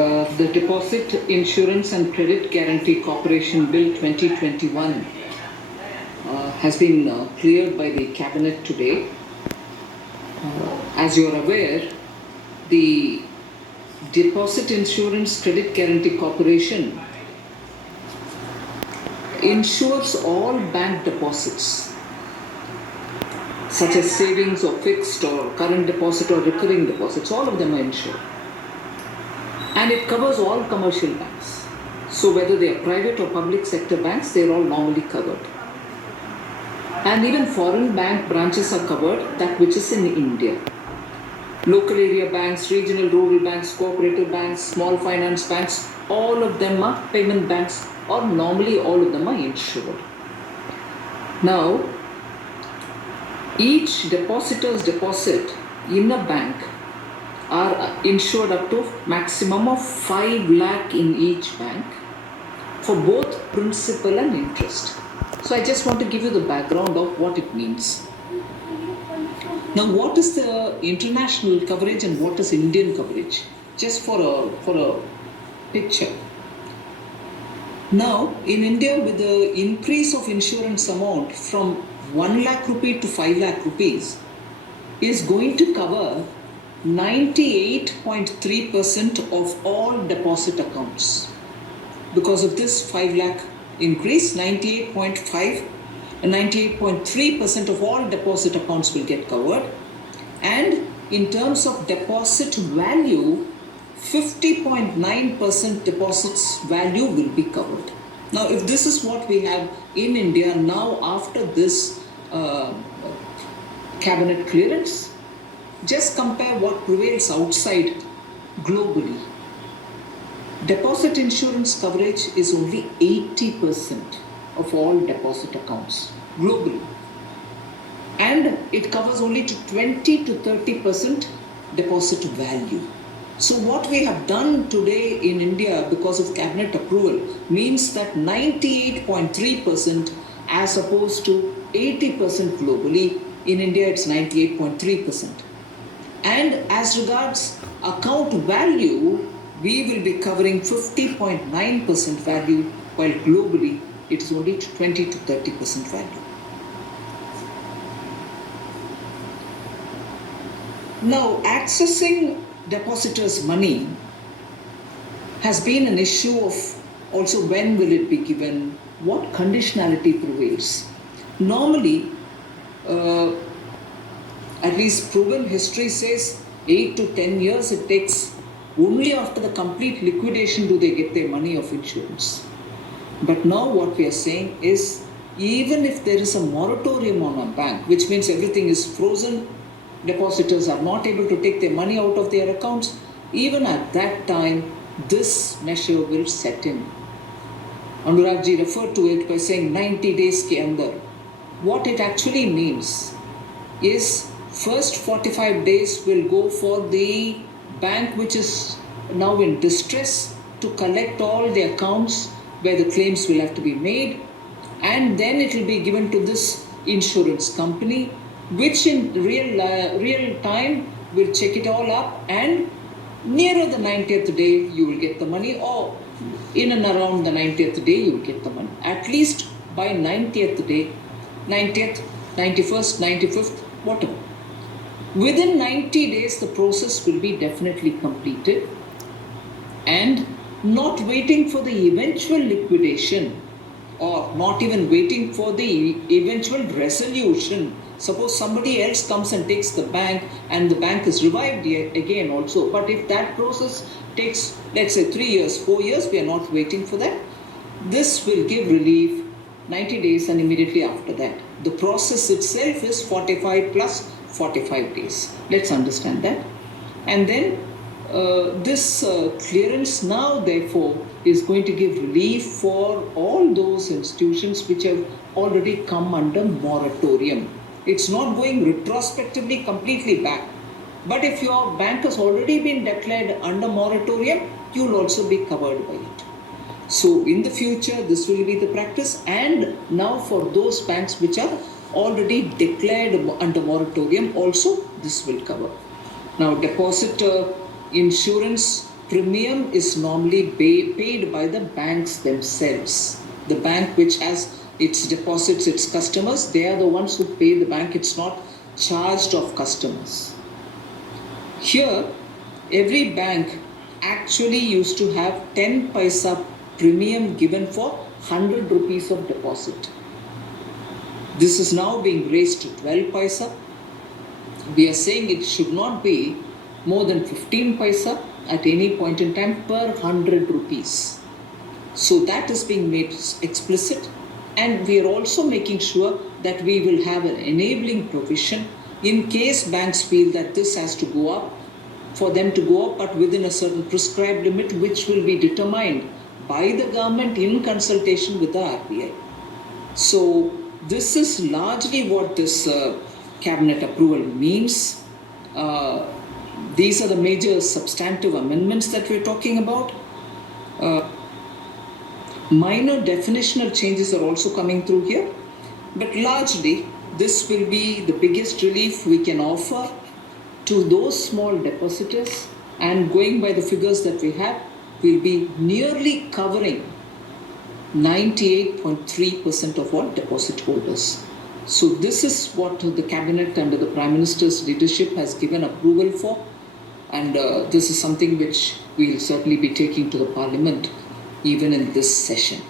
The Deposit Insurance and Credit Guarantee Corporation Bill 2021 has been cleared by the Cabinet today. As you are aware, the Deposit Insurance Credit Guarantee Corporation insures all bank deposits, such as savings or fixed or current deposit or recurring deposits. All of them are insured. And it covers all commercial banks. So whether they are private or public sector banks, they are all normally covered. And even foreign bank branches are covered, that which is in India. Local area banks, regional rural banks, cooperative banks, small finance banks, all of them are payment banks, or normally all of them are insured. Now, each depositor's deposit in a bank are insured up to maximum of 5 lakh in each bank for both principal and interest. So I just want to give you the background of what it means. Now, what is the international coverage and what is Indian coverage? Just for a picture. Now, in India, with the increase of insurance amount from 1 lakh rupee to 5 lakh rupees is going to cover 98.3% of all deposit accounts. Because of this 5 lakh increase, 98.3% of all deposit accounts will get covered. And in terms of deposit value, 50.9% deposits value will be covered. Now, if this is what we have in India now after this cabinet clearance, just compare what prevails outside globally. Deposit insurance coverage is only 80% of all deposit accounts globally. And it covers only to 20 to 30% deposit value. So what we have done today in India because of cabinet approval means that 98.3% as opposed to 80% globally. In India it's 98.3%. And as regards account value, we will be covering 50.9% value, while globally it is only 20 to 30% value. Now, accessing depositors' money has been an issue of also when will it be given, what conditionality prevails. Normally, at least proven history says 8 to 10 years it takes. Only after the complete liquidation do they get their money of insurance. But now what we are saying is, even if there is a moratorium on a bank, which means everything is frozen, depositors are not able to take their money out of their accounts, even at that time, this measure will set in. Anurag ji referred to it by saying 90 days ke andar. What it actually means is first 45 days will go for the bank which is now in distress to collect all the accounts where the claims will have to be made, and then it will be given to this insurance company, which in real time will check it all up, and nearer the 90th day you will get the money, or in and around the 90th day you will get the money. At least by 90th day, 90th, 91st, 95th, whatever. Within 90 days the process will be definitely completed, and not waiting for the eventual liquidation or not even waiting for the eventual resolution. Suppose somebody else comes and takes the bank and the bank is revived again also. But if that process takes, let's say 3 years, 4 years, we are not waiting for that. This will give relief 90 days and immediately after that. The process itself is 45 plus 45 days. Let's understand that. And then this clearance now therefore is going to give relief for all those institutions which have already come under moratorium. It's not going retrospectively completely back. But if your bank has already been declared under moratorium, you will also be covered by it. So in the future, this will be the practice. And now for those banks which are already declared under moratorium, also this will cover. Now, deposit insurance premium is normally paid by the banks themselves. The bank which has its deposits, its customers, they are the ones who pay the bank. It's not charged of customers. Here, every bank actually used to have 10 paisa premium given for 100 rupees of deposit. This is now being raised to 12 paisa. We are saying it should not be more than 15 paisa at any point in time per 100 rupees. So that is being made explicit, and we are also making sure that we will have an enabling provision in case banks feel that this has to go up, for them to go up, but within a certain prescribed limit which will be determined by the government in consultation with the RBI. So this is largely what this cabinet approval means. These are the major substantive amendments that we're talking about. Minor definitional changes are also coming through here, but largely this will be the biggest relief we can offer to those small depositors, and going by the figures that we have, will be nearly covering 98.3% of all deposit holders. So this is what the cabinet under the Prime Minister's leadership has given approval for, and this is something which we'll certainly be taking to the Parliament even in this session.